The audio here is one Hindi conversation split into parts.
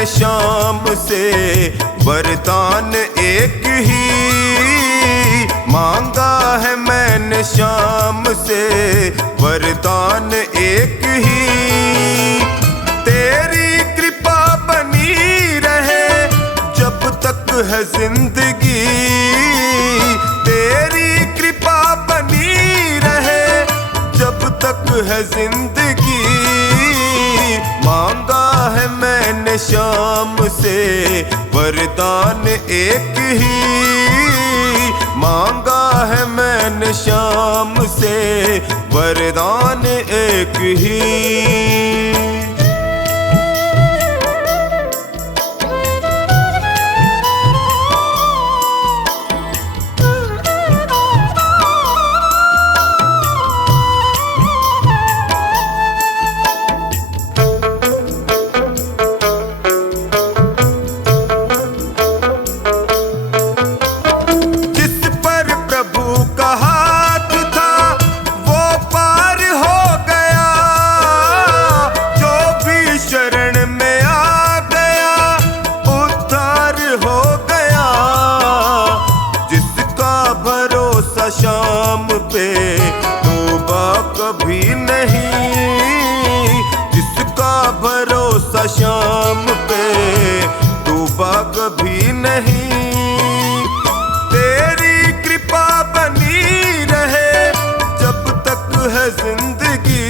मैंने शाम से वरदान एक ही मांगा है, मैंने शाम से वरदान एक ही। तेरी कृपा बनी रहे जब तक है जिंदगी, तेरी कृपा बनी रहे जब तक है जिंदगी। मांगा है मैंने शाम से वरदान एक ही, मांगा है मैंने शाम से वरदान एक ही। शाम पे तौबा कभी नहीं, जिसका भरोसा शाम पे तौबा कभी नहीं। तेरी कृपा बनी रहे जब तक है जिंदगी।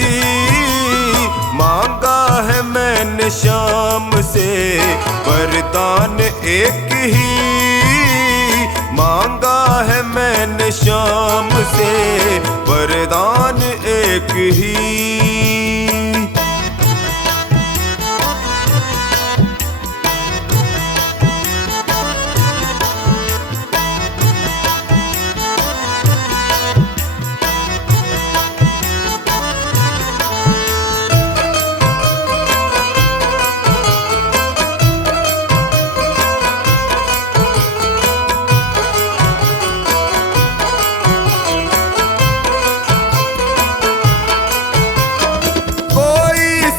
मांगा है मैंने शाम से वरदान एक ही, मांगा है मैंने शाम से वरदान एक ही।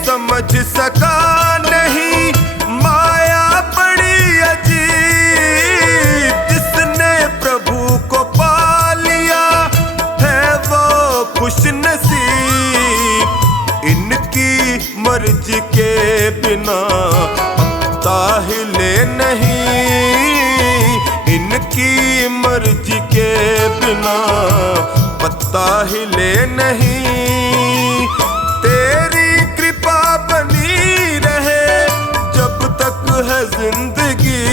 समझ सका नहीं माया बड़ी अजीब, जिसने प्रभु को पा लिया है वो खुश नसीब। इनकी मर्जी के बिना पत्ता हिले नहीं, इनकी मर्जी के बिना पत्ता हिले नहीं। तेरी कृपा बनी रहे जब तक है जिंदगी।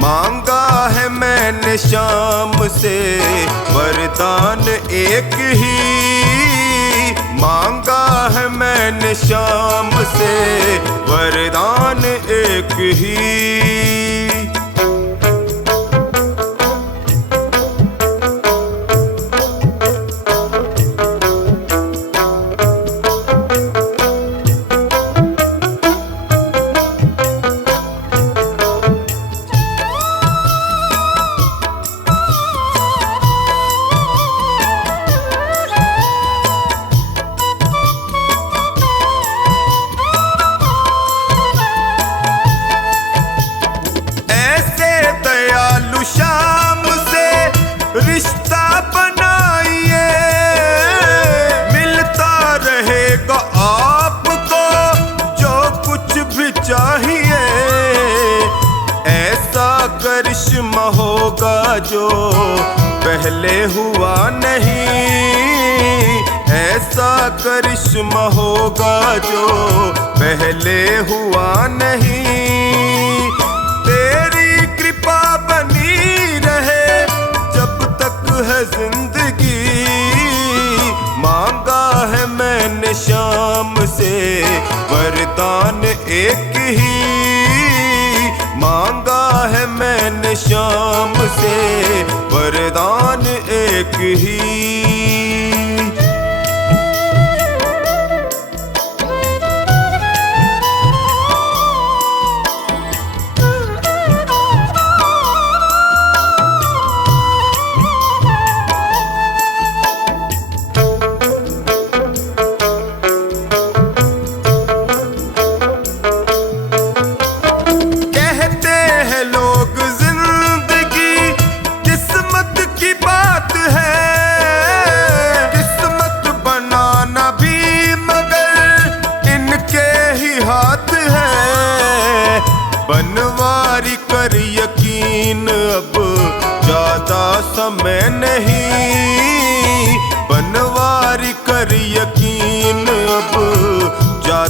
मांगा है मैंने शाम से वरदान एक ही, मांगा है मैंने शाम से वरदान एक ही। शाम से रिश्ता बनाइए, मिलता रहेगा आपको जो कुछ भी चाहिए। ऐसा करिश्मा होगा जो पहले हुआ नहीं, ऐसा करिश्मा होगा जो पहले हुआ नहीं। तेरी कृपा बनी रहे जब तक है जिंदगी। मांगा है मैंने शाम से वरदान एक ही, मांगा है मैंने शाम से वरदान एक ही।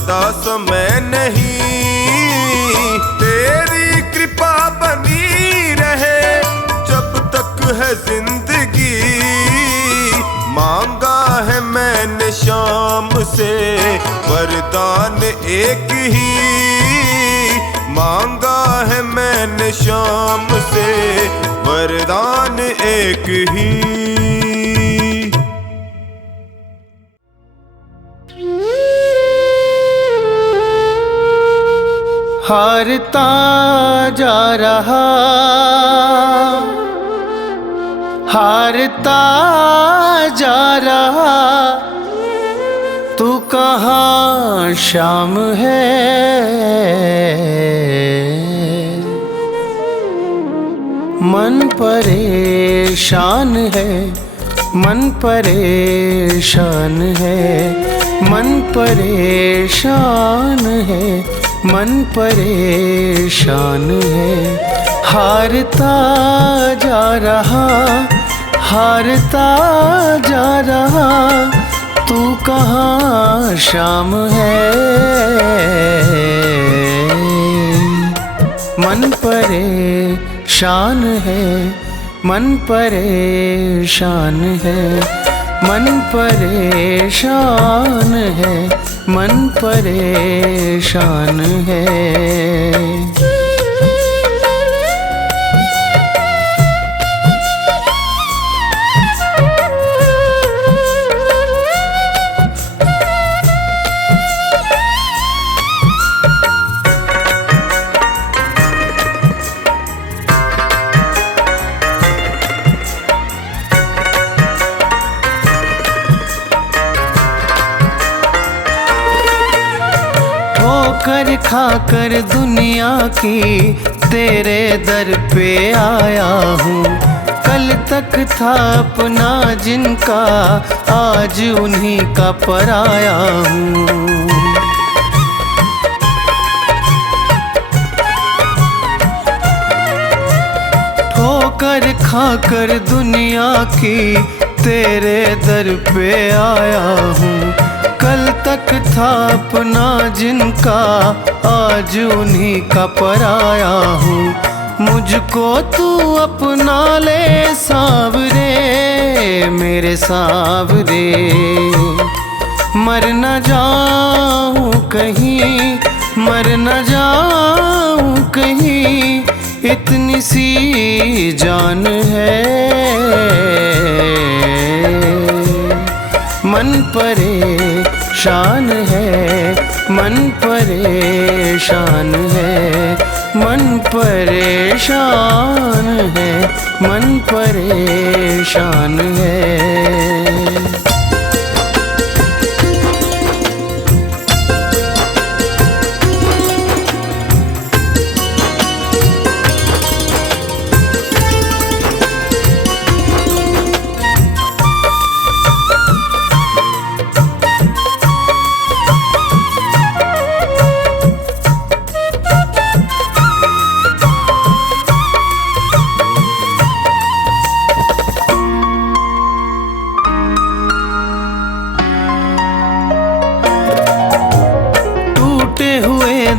ज्यादा समय नहीं, तेरी कृपा बनी रहे जब तक है जिंदगी। मांगा है मैंने शाम से वरदान एक ही, मांगा है मैंने शाम से वरदान एक ही। हारता जा रहा, हारता जा रहा, तू कहाँ शाम है। मन परेशान है, मन परेशान है, मन परेशान है, मन परेशान है। हारता जा रहा, हारता जा रहा, तू कहाँ शाम है। मन परेशान है, मन परेशान है, मन परेशान है, मन परेशान है। ठोकर खाकर दुनिया की तेरे दर पे आया हूँ। कल तक था अपना जिनका, आज उन्हीं का पराया हूँ। ठोकर खाकर दुनिया की तेरे दर पे आया हूँ। कल तक था अपना जिनका, आज उन्हीं का पराया हूँ। मुझको तू अपना ले सावरे, मेरे सावरे। मर न जाऊं कहीं, मर न जाऊं कहीं, इतनी सी जान है। मन परेशान है, मन परेशान है, मन परेशान है, मन परेशान है।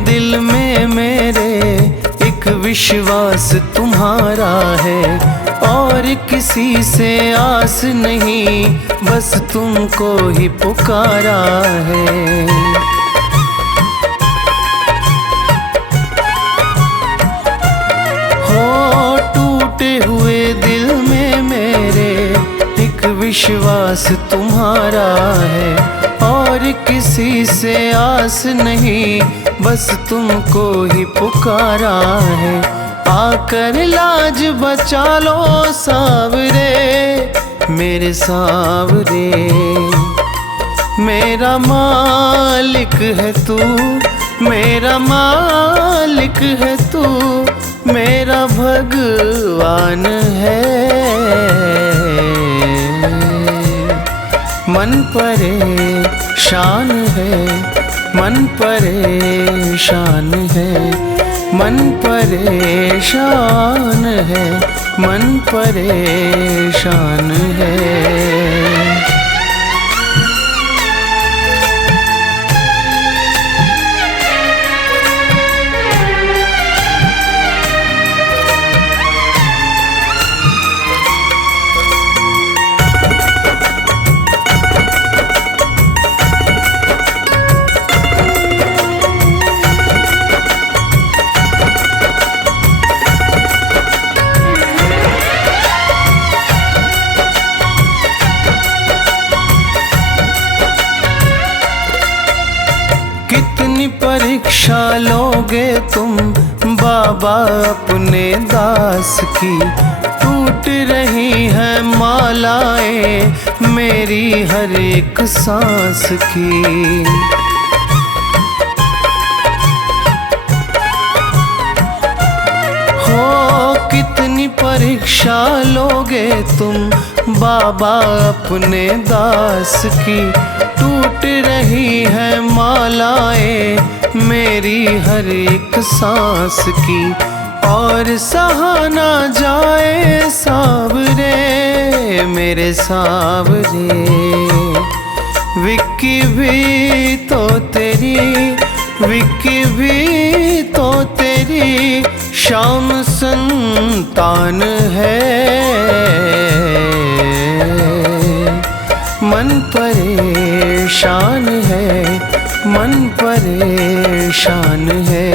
दिल में मेरे एक विश्वास तुम्हारा है, और किसी से आस नहीं, बस तुमको ही पुकारा है। हो टूटे हुए दिल में मेरे एक विश्वास तुम्हारा है, और किसी से आस नहीं, बस तुमको ही पुकारा है। आकर लाज बचा लो सावरे, मेरे सावरे। मेरा मालिक है तू, मेरा मालिक है तू, मेरा भगवान है। मन परेशान है, मन परेशान है, मन परेशान है, मन परेशान है। कितनी परीक्षा लोगे तुम बाबा अपने दास की। टूट रही है मालाएं मेरी हर एक सांस की। कितनी परीक्षा लोगे तुम बाबा अपने दास की। टूट रही है मालाएं मेरी हर एक सांस की। और सहा ना जाए सावरे मेरे सावरे, विक्की भी तो तेरी, विक्की भी तो तेरी शाम संतान है। मन परेशान है, मन परेशान है,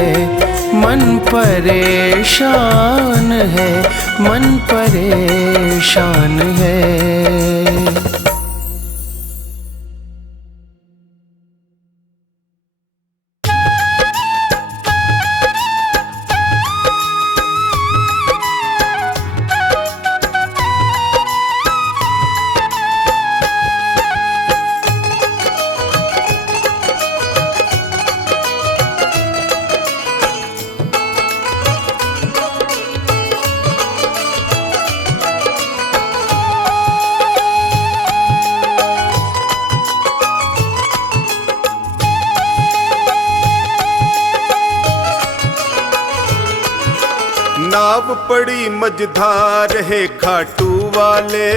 मन परेशान है, मन परेशान है। नाव पड़ी मझधार है खाटू वाले,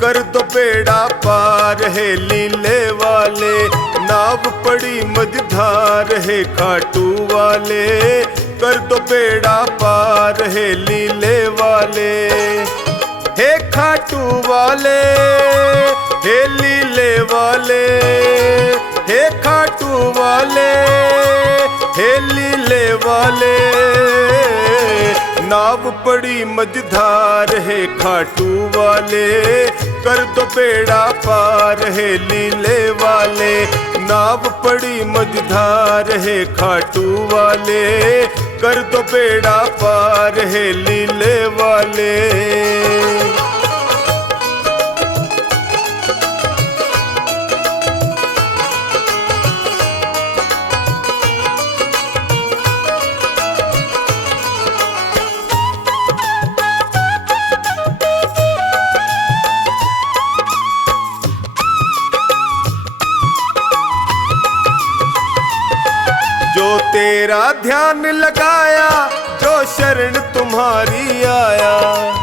कर दो बेड़ा पार है लीले वाले। नाव पड़ी मझधार है खाटू वाले, कर दो बेड़ा पार है लीले वाले। हे खाटू वाले हे लीले वाले, हे खाटू वाले हे लीले वाले। नाव पड़ी मझधार है खाटू वाले, कर दो बेड़ा पार है लीले वाले। नाव पड़ी मझधार है खाटू वाले, कर दो बेड़ा पार है लीले वाले। जो तेरा ध्यान लगाया, जो शरण तुम्हारी आया।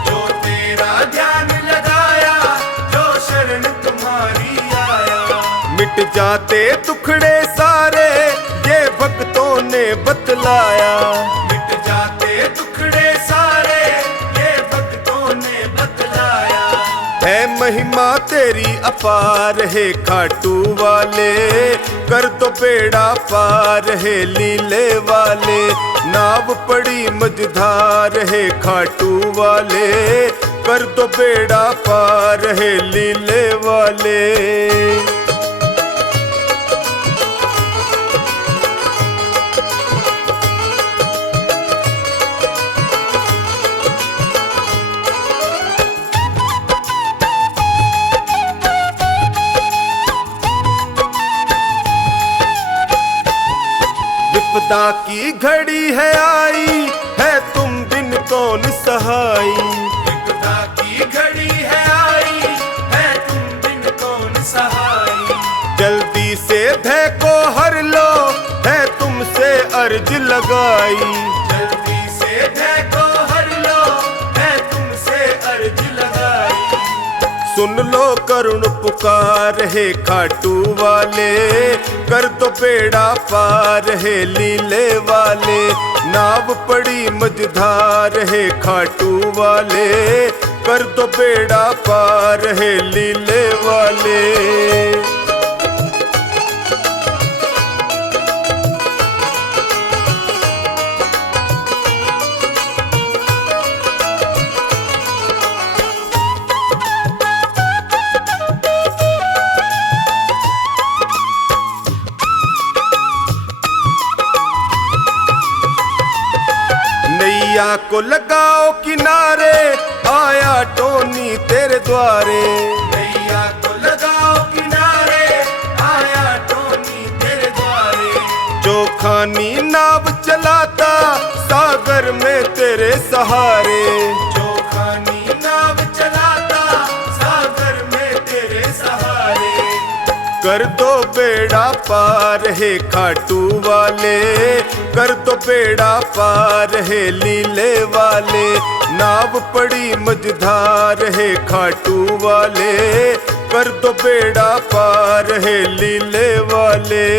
जो तेरा ध्यान लगाया, जो शरण तुम्हारी आया। मिट जाते दुखड़े सारे, ये भक्तों ने बतलाया। मिट जाते दुखड़े सारे, ये भक्तों ने बतलाया। है महिमा तेरी अपार है खाटू वाले, कर दो बेड़ा पार है लीले वाले। नाव पड़ी मझधार है खाटू वाले, कर दो बेड़ा पार है लीले वाले। विपदा की घड़ी है आई, है तुम बिन कौन सहाई। विपदा की घड़ी है आई, है तुम बिन कौन सहाई। जल्दी से भय को हर लो, है तुमसे अर्ज लगाई। जल्दी से भय को हर लो, है तुमसे अर्ज लगाई। सुन लो करुण पुकार है खाटू वाले, कर दो बेड़ा पार है लीले वाले। नाव पड़ी मझधार है खाटू वाले, कर दो बेड़ा पार है लीले वाले। नैया को लगाओ किनारे, आया टोनी तेरे द्वारे। नैया को लगाओ किनारे, आया टोनी तेरे द्वारे। जो खानी नाव चलाता सागर में तेरे सहारे। जो खानी नाव चलाता सागर में तेरे सहारे। कर दो बेड़ा पार है खाटू वाले, कर दो बेड़ा पार है लीले वाले। नाव पड़ी मझधार है खाटू वाले, कर दो बेड़ा पार है लीले वाले।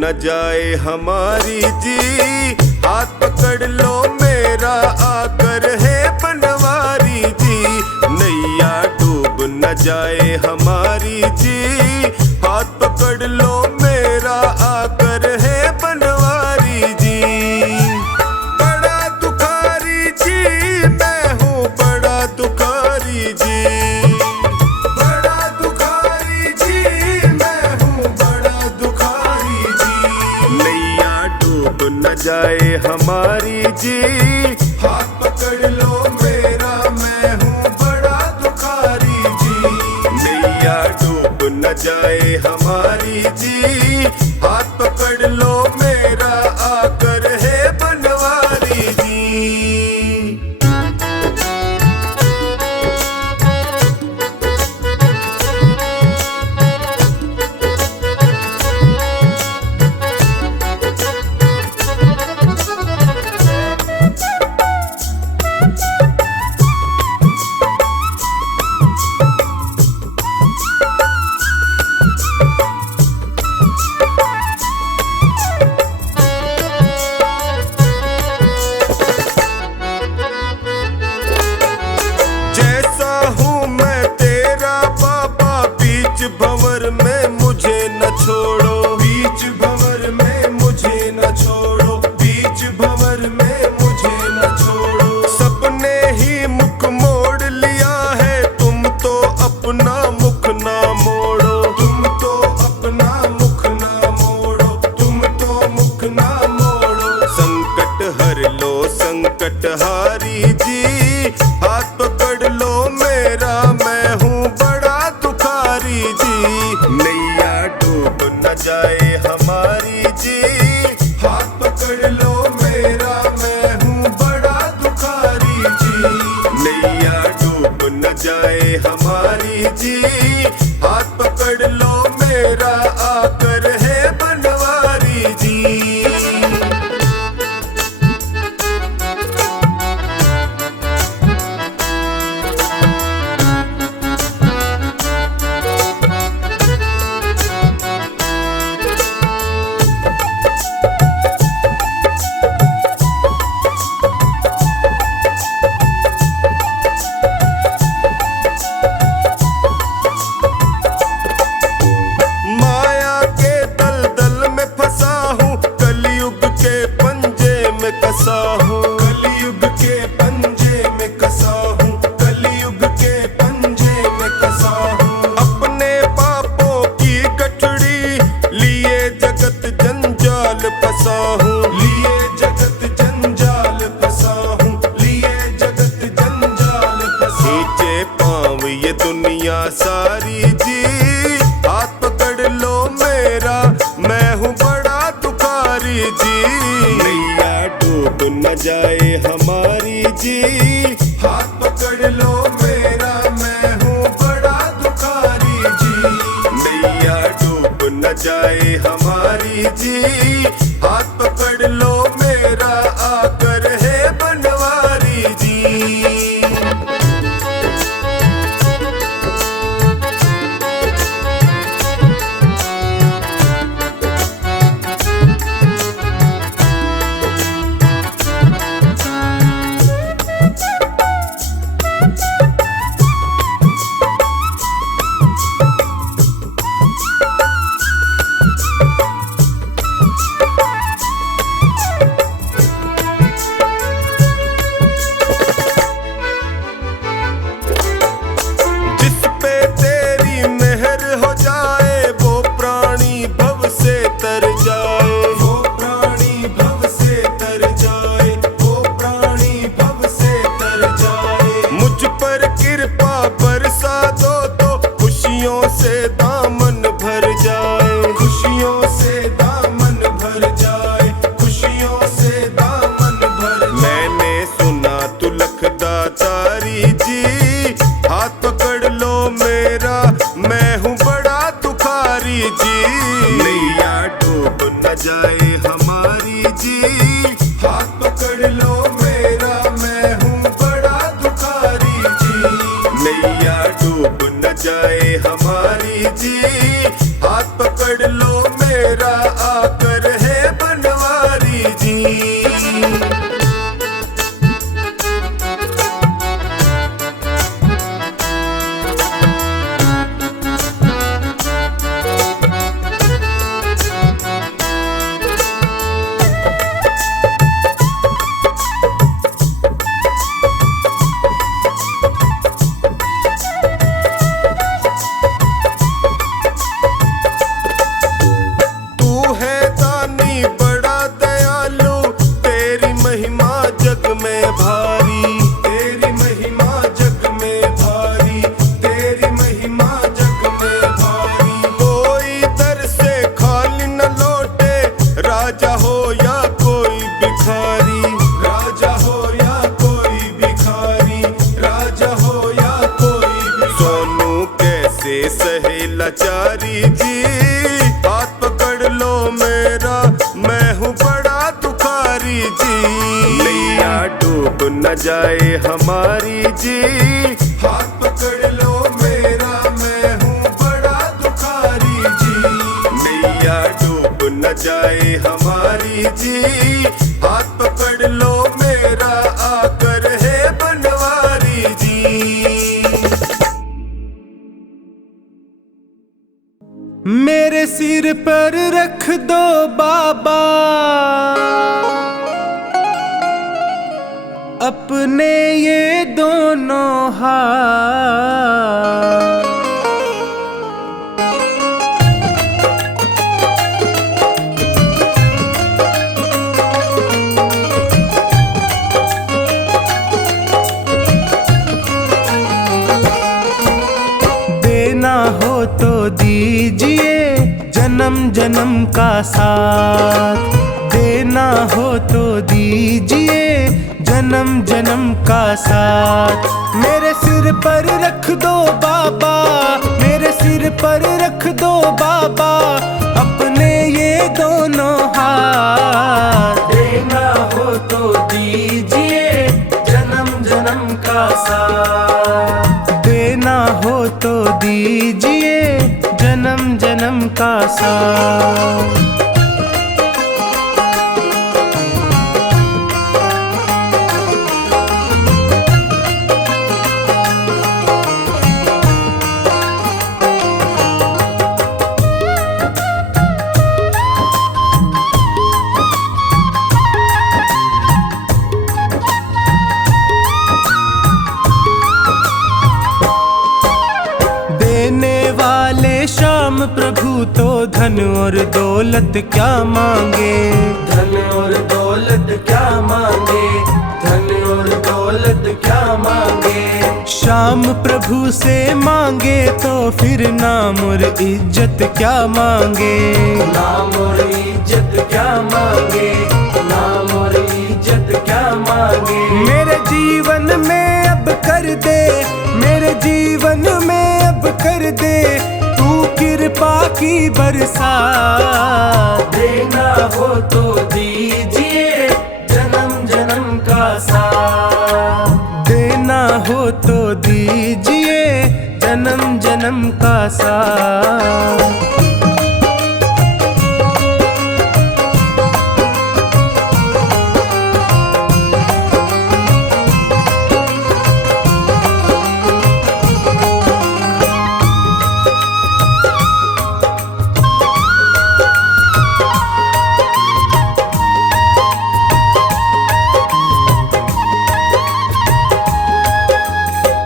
न जाए हमारी जी, हाथ पकड़ लो मेरा आकर है बनवारी जी। नैया डूब न जाए हमारी जी, हाथ पकड़ लो मेरा आकर है बनवारी जी। बड़ा दुखारी जी मैं हूँ, बड़ा दुखारी जी, बड़ा दुखारी जी मैं हूँ, बड़ा दुखारी जी। नैया डूब न जाए हमारी जी, हाथ पकड़ लो मेरा मैं हूँ बड़ा दुखारी जी। नैया डूब न जाए हमारी जी, हाथ पकड़ लो मेरा आकर है बनवारी जी। जैसा हूँ मैं तेरा बाबा, बीच भंवर में मुझे न छोड़ो, बीच भंवर में मुझे न छोड़ो, बीच भंवर में मुझे न छोड़ो। सबने ही मुख मोड़ लिया है, तुम तो अपना मुख ना मोड़ो, तुम तो अपना मुख ना मोड़ो, तुम तो मुख ना मोड़ो। संकट हर लो संकट हारी जी, हाथ पकड़ लो मेरा मैं हूँ बड़ा दुखारी जी। नैया डूब न जाए हमारी जी, हाथ पकड़ लो मेरा मैं हूँ बड़ा दुखारी जी। नैया डूब न जाए हमारी जी, हाथ पकड़ लो मेरा आकर है बनवारी जी। माया के दलदल में फंसा हूँ, कलयुग के पंजे में कसा हूँ, कलयुग के पंजे में कसा हूँ, कलयुग के पंजे में कसा हूँ। अपने पापों की गठड़ी लिए जगत जंजाल फंसा हूँ, लिए जगत जंजाल फंसा हूँ, लिए जगत जंजाल फंसा। नीचे पाँव ये दुनिया सारी जी, हाथ पकड़ लो मेरा मैं हूँ बड़ा दुखारी जी। नैया डूब न जाए हमारी जी, हाथ पकड़ लो मेरा मैं हूँ बड़ा दुखारी जी। नैया डूब न जाए हमारी जी, हाथ पकड़ लो मेरा आकर है बनवारी जी। जिस पे तेरी मेहर हो जाए, वो प्राणी भव से तर जाए, वो प्राणी भव से तर जाए, वो प्राणी भव से तर जाए। मुझ पर कृपा बरसा दो तो खुशियों से दामन भर जाए, खुशियों से दामन भर जाए, खुशियों से दामन भर जाए। मैंने सुना तू लखदातारी जी, हाथ पकड़ लो मेरा मैं हूँ बड़ा दुखारी जी। नैया डूब न जाए हमारी जी, हाथ पकड़ लो मेरा मैं हूँ बड़ा दुखारी जी। नैया डूब न जाए हमारी जी, हाथ पकड़ लो मेरा आकर पुजारी जी, हाथ पकड़ लो मेरा, मैं हूँ बड़ा दुखारी जी। नैया डूब न जाए हमारी जी, हाथ पकड़ लो मेरा, मैं हूँ बड़ा दुखारी जी। नैया डूब न जाए हमारी जी, हाथ पकड़ लो मेरा, आकर है बनवारी जी। मेरे सिर पर रख दो बाबा अपने ये दोनों हाथ। देना हो तो दीजिए जन्म जन्म का साथ, देना हो तो दीजिए जन्म जन्म का साथ। मेरे सिर पर रख दो बाबा, मेरे सिर पर रख दो बाबा अपने ये दोनों हाथ। देना हो तो दीजिए जन्म जन्म का साथ, देना हो तो दीजिए जन्म जन्म का साथ। श्याम प्रभु तो धन और दौलत क्या मांगे, धन और दौलत क्या मांगे, धन और दौलत क्या मांगे। श्याम प्रभु से मांगे तो फिर नाम और इज्जत क्या मांगे, नाम और इज्जत क्या मांगे, नाम और इज्जत क्या मांगे। मेरे जीवन में अब कर दे, मेरे जीवन में अब कर दे कृपा की बरसात। देना हो तो दीजिए जन्म जन्म का साथ, देना हो तो दीजिए जन्म जन्म का साथ।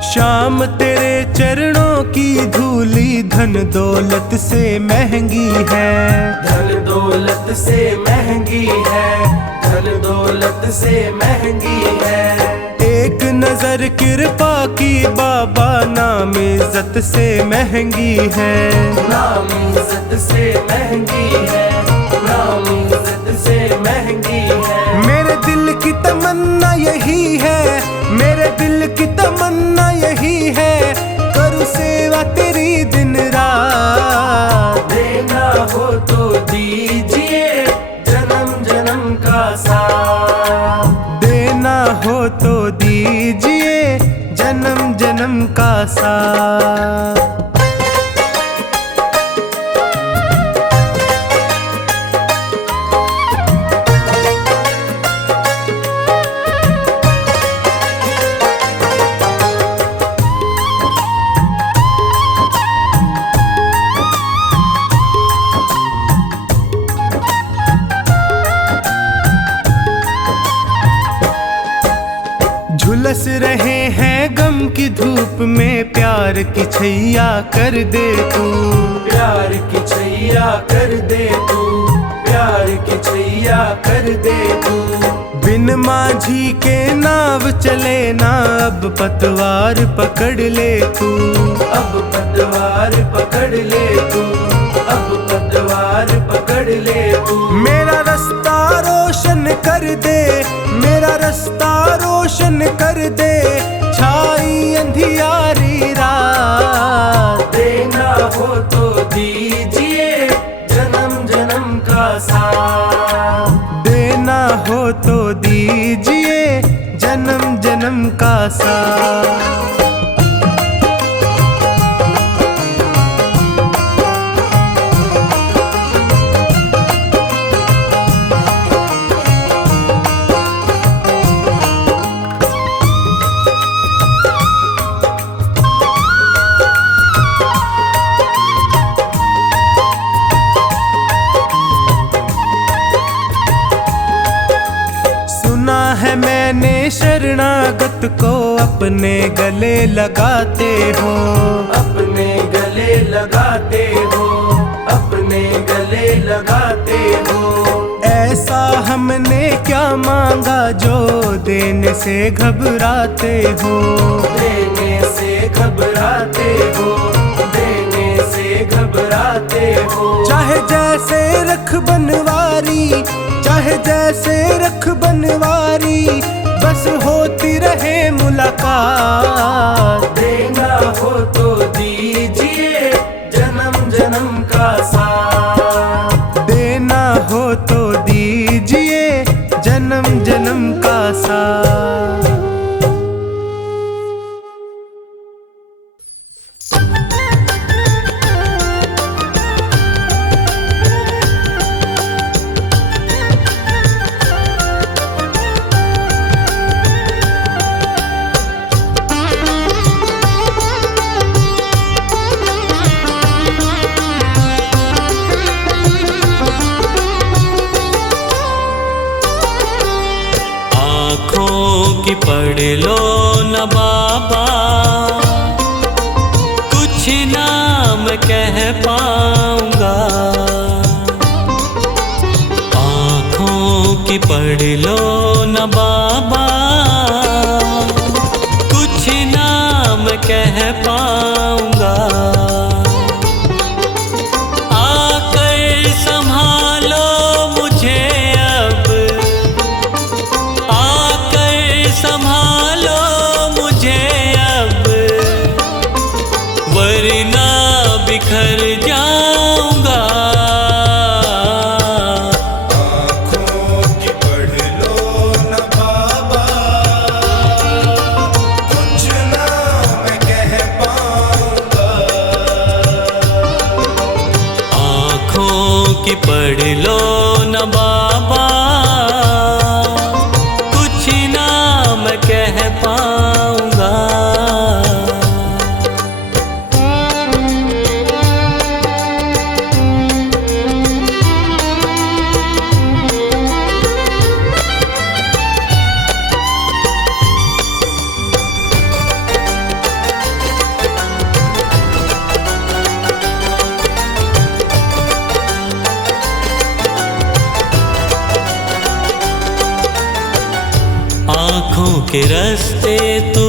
श्याम तेरे चरणों की धूली धन दौलत से महंगी है, धन दौलत से महंगी है, धन दौलत से महंगी है। एक नजर कृपा की बाबा नाम इज्जत से महंगी है, नाम इज्जत से महंगी है, नाम इज्जत से महंगी है। मेरे दिल की तमन्ना यही है, मेरे दिल की तमन्ना यही है, करूँ सेवा तेरी दिन रात। देना हो तो दीजिए जन्म जन्म का साथ, देना हो तो दीजिए जन्म जन्म का साथ। झुलस रहे हैं गम की धूप में, प्यार की छैया कर दे तू, प्यार की छैया कर दे तू, प्यार की छैया कर दे तू। बिन माझी के नाव चले ना, अब पतवार पकड़ ले तू, अब पतवार पकड़ ले तू, अब पतवार पकड़ ले तू। मेरा रास्ता रोशन कर दे, मेरा रास्ता रोशन कर दे, छाई अंधियारी रात। देना हो तो दी सा। सुना है मैंने शरणागत को अपने गले लगाते हो, अपने गले लगाते हो, अपने गले लगाते हो। ऐसा हमने क्या मांगा जो देने से घबराते हो, देने से घबराते हो, देने से घबराते हो। चाहे जैसे रख बनवारी, चाहे जैसे रख बनवारी, बस होती रहे मुलाकात। देना हो तो दीजिए जन्म जन्म का साथ, देना हो तो दीजिए जन्म जन्म का साथ। कि पढ़ लो न बाबा, कुछ ना मैं कह पाऊंगा। आँखों की पढ़ लो न बाबा, कुछ ना मैं कह पाऊंगा। आकर संभालो मुझे अब, संभालो मुझे अब, वरना बिखर जाऊंगा। आँखों की पढ़ लो न बाबा, कुछ ना मैं कह पाऊंगा। आँखों की पढ़ लो न बाबा, कह पाऊंगा। आँखों के रास्ते तू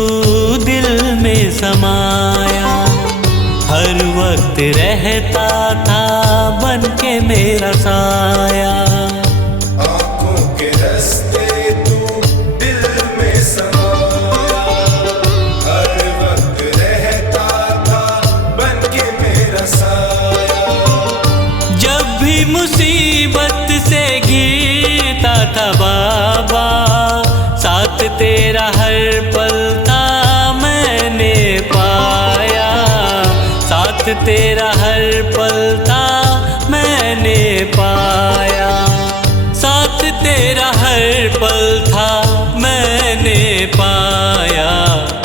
दिल में समाया, हर वक्त रहता था बन के मेरा साया। आँखों के रास्ते तू दिल में समाया, हर वक्त रहता था बन के मेरा साया। जब भी मुसीबत से घिरता था बाबा, साथ तेरा हर पल था मैंने पाया। साथ तेरा हर पल था मैंने पाया। साथ तेरा हर पल था मैंने पाया।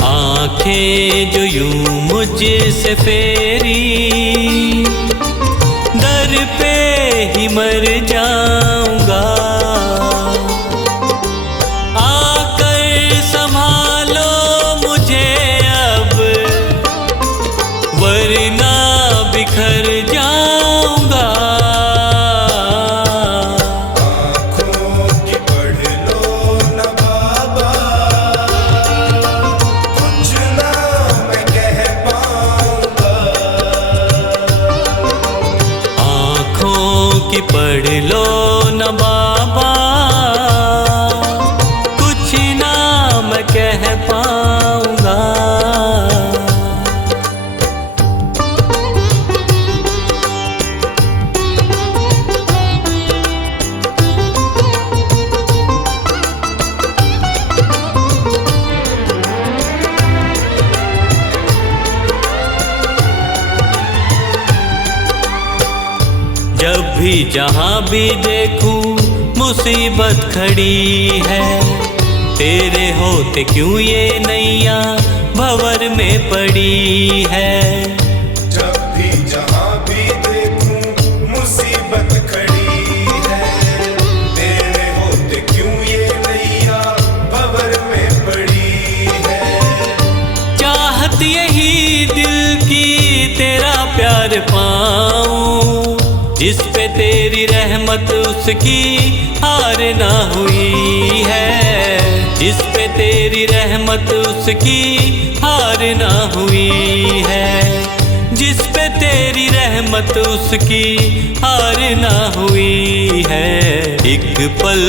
आँखें जो यूं मुझसे फेरी, दर पे ही मर जाऊंगा। वरना बिखर जाऊंगा। आँखों की पढ़ लो न बाबा, कुछ ना मैं कह पाऊंगा। आँखों की पढ़ लो न बाबा, कुछ ना मैं कह पाऊंगा। भी जहाँ भी देखूं मुसीबत खड़ी है। तेरे होते क्यों ये नैया भंवर में पड़ी है। जब भी जहाँ भी देखूं मुसीबत खड़ी है। तेरे होते क्यों ये नैया भंवर में पड़ी है। चाहत यही दिल की तेरा प्यार पाऊं, जिस पे तेरी रहमत उसकी हार ना हुई है। जिस पे तेरी रहमत उसकी हार ना हुई है। जिस पे तेरी रहमत उसकी हार ना हुई है। एक पल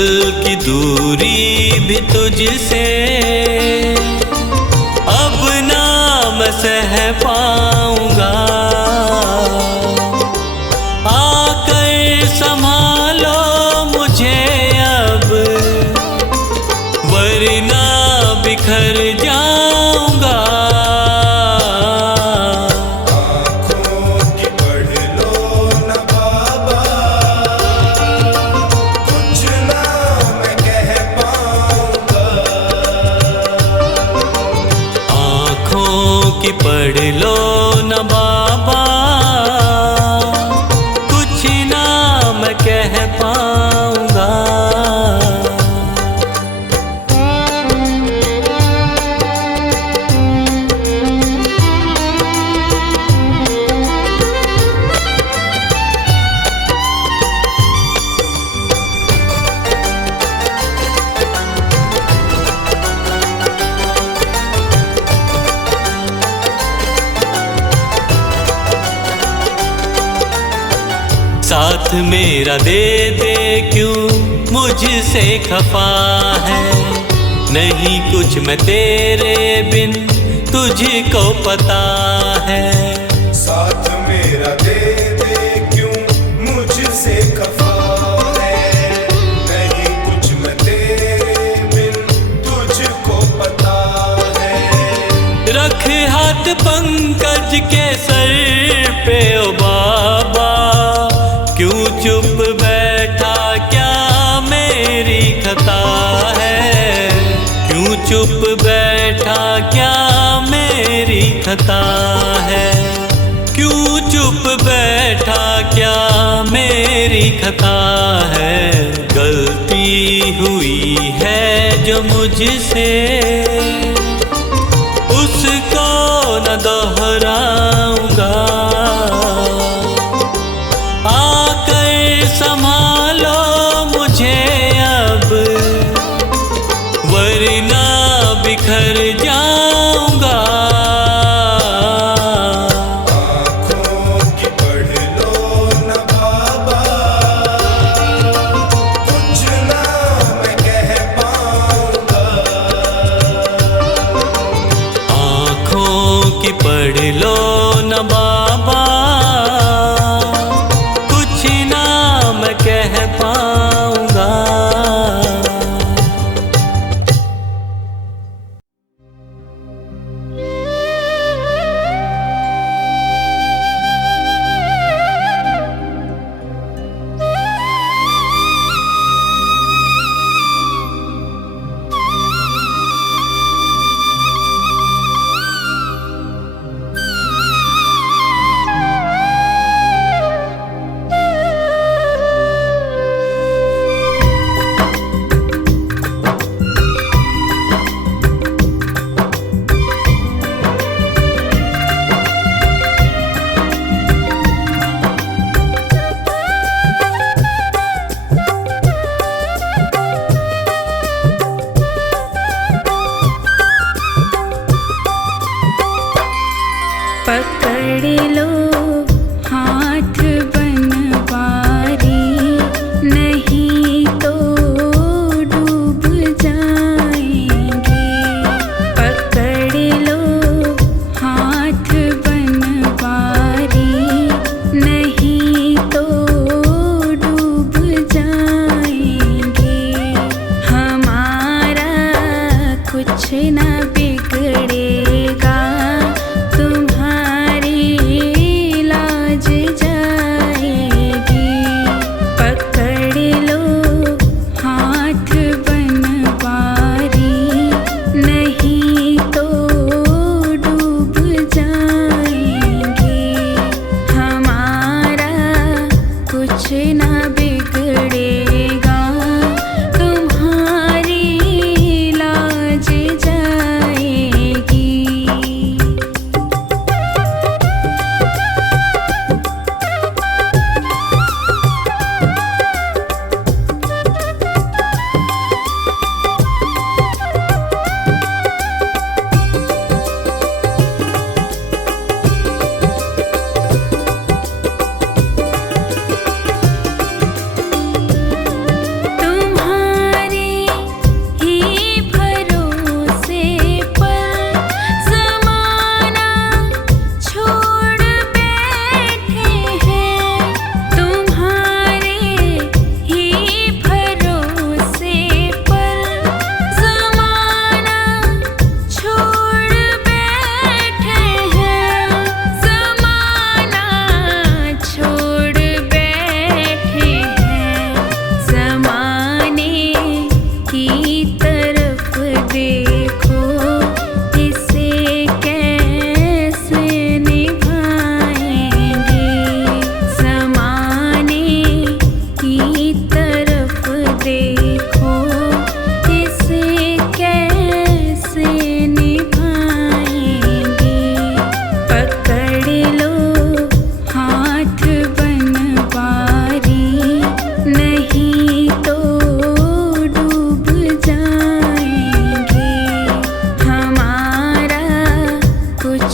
की दूरी भी तुझसे अब ना मैं सह पाऊंगा। आकर संभालो मुझे अब, वरना बिखर जाऊंगा। आँखों की पढ़ लो न बाबा, कुछ ना मैं कह पाऊंगा। आँखों की पढ़ लो न बाबा, कुछ ना मैं कह पाऊंगा। साथ मेरा दे दे क्यों मुझसे खफा है। नहीं कुछ मैं तेरे बिन तुझको पता है। साथ मेरा दे दे क्यों मुझसे खफा है। नहीं कुछ मैं तेरे बिन तुझको पता है। रख हाथ पंकज के सर पे ओ बाबा, क्यों चुप बैठा क्या मेरी खता है। क्यों चुप बैठा क्या मेरी खता है। क्यों चुप बैठा क्या मेरी खता है। गलती हुई है जो मुझसे उसको न दोहराऊंगा। आकर संभालो मुझे अब, वरना बिखर जाऊंगा। आँखों की पढ़ लो न बाबा, कुछ ना मैं कह पाऊंगा। आँखों की पढ़ लो न बाबा, कुछ ना मैं कह पाऊंगा। पकड़ लो हाथ बनवारी, नहीं तो डूब जाएंगे। पकड़ लो हाथ बनवारी, नहीं तो डूब जाएंगे। हमारा कुछ ना बिगड़ेगा, तुम्हारी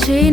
मुझे